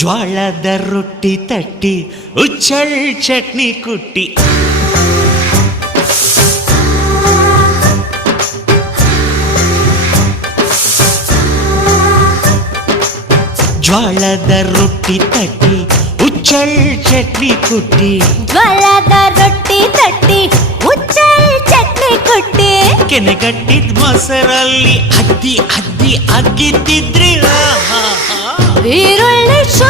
ಜ್ವಾಳದ ರೊಟ್ಟಿ ತಟ್ಟಿ ಉಚ್ಚಳ್ ಚಟ್ನಿ ಕುಟ್ಟಿ ಜ್ವಾಳದ ರೊಟ್ಟಿ ತಟ್ಟಿ ಉಚ್ಚಳ್ ಚಟ್ನಿ ಕುಟ್ಟಿ ಜ್ವಾಳದ ರೊಟ್ಟಿ ತಟ್ಟಿ ಉಚ್ಚಳ್ ಚಟ್ನಿ ಕುಟ್ಟಿ ಕೆನೆಗಟ್ಟಿದ ಮೊಸರಲ್ಲಿ ಅದ್ದಿ ಅದ್ದಿ ಅಗ್ಗಿದ್ದಿದ್ರಿ ಈರುಳ್ಳಿ ಶೋ